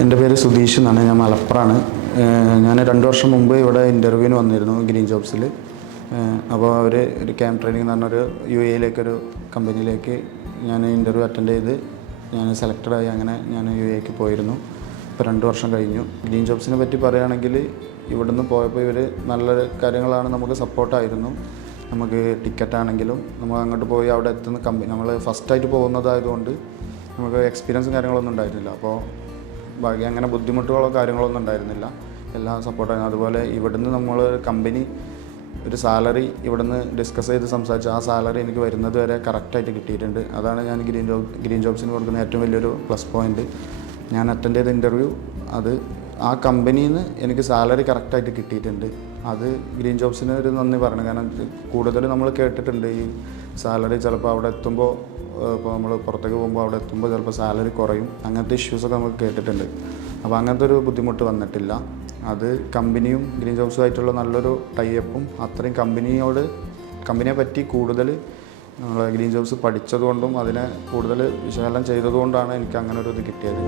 എൻ്റെ പേര് സുധീഷ് എന്നാണ്. ഞാൻ മലപ്പുറമാണ്. ഞാൻ 2 വർഷം മുമ്പ് ഇവിടെ ഇൻ്റർവ്യൂവിന് വന്നിരുന്നു ഗ്രീൻ ജോബ്സിൽ. അപ്പോൾ അവർ ഒരു ക്യാമ്പ് ട്രെയിനിങ് എന്ന് പറഞ്ഞൊരു UAE-ലേക്കൊരു കമ്പനിയിലേക്ക് ഞാൻ ഇൻ്റർവ്യൂ അറ്റൻഡ് ചെയ്ത് ഞാൻ സെലക്റ്റഡായി. അങ്ങനെ ഞാൻ UAE-ക്ക് പോയിരുന്നു. ഇപ്പോൾ 2 വർഷം കഴിഞ്ഞു. ഗ്രീൻ ജോബ്സിനെ പറ്റി പറയുകയാണെങ്കിൽ ഇവിടുന്ന് പോയപ്പോൾ ഇവർ നല്ല കാര്യങ്ങളാണ്, നമുക്ക് സപ്പോർട്ടായിരുന്നു. നമുക്ക് ടിക്കറ്റാണെങ്കിലും നമ്മൾ അങ്ങോട്ട് പോയി അവിടെ എത്തുന്ന നമ്മൾ ഫസ്റ്റായിട്ട് പോകുന്നതായതുകൊണ്ട് നമുക്ക് എക്സ്പീരിയൻസും കാര്യങ്ങളൊന്നും ഉണ്ടായിരുന്നില്ല. അപ്പോൾ ബാക്കി അങ്ങനെ ബുദ്ധിമുട്ടുകളോ കാര്യങ്ങളൊന്നും ഉണ്ടായിരുന്നില്ല. എല്ലാം സപ്പോർട്ടായിരുന്നു. അതുപോലെ ഇവിടുന്ന് നമ്മൾ കമ്പനി ഒരു സാലറി ഇവിടുന്ന് ഡിസ്കസ് ചെയ്ത് സംസാരിച്ച് ആ സാലറി എനിക്ക് വരുന്നത് വരെ കറക്റ്റായിട്ട് കിട്ടിയിട്ടുണ്ട്. അതാണ് ഞാൻ ഗ്രീൻ ജോബ്സിന് കൊടുക്കുന്ന ഏറ്റവും വലിയൊരു പ്ലസ് പോയിൻറ്റ്. ഞാൻ അറ്റൻഡ് ചെയ്ത ഇൻ്റർവ്യൂ അത് ആ കമ്പനിയിൽ നിന്ന് എനിക്ക് സാലറി കറക്റ്റായിട്ട് കിട്ടിയിട്ടുണ്ട്. അത് ഗ്രീൻ ജോബ്സിന് ഒരു നന്ദി പറയണം. കാരണം കൂടുതൽ നമ്മൾ കേട്ടിട്ടുണ്ട് ഈ സാലറി ചിലപ്പോൾ അവിടെ എത്തുമ്പോൾ, ഇപ്പോൾ നമ്മൾ പുറത്തേക്ക് പോകുമ്പോൾ അവിടെ എത്തുമ്പോൾ ചിലപ്പോൾ സാലറി കുറയും, അങ്ങനത്തെ ഇഷ്യൂസൊക്കെ നമുക്ക് കേട്ടിട്ടുണ്ട്. അപ്പോൾ അങ്ങനത്തെ ഒരു ബുദ്ധിമുട്ട് വന്നിട്ടില്ല. അത് കമ്പനിയും ഗ്രീൻ ജോബ്സുമായിട്ടുള്ള നല്ലൊരു ടൈഅപ്പും അത്രയും കമ്പനിയെ പറ്റി കൂടുതൽ നമ്മൾ ഗ്രീൻ ജോബ്സ് പഠിച്ചതുകൊണ്ടും അതിനെ കൂടുതൽ വിശകലനം ചെയ്തതുകൊണ്ടാണ് എനിക്ക് അങ്ങനെ ഒരു ഇത് കിട്ടിയത്.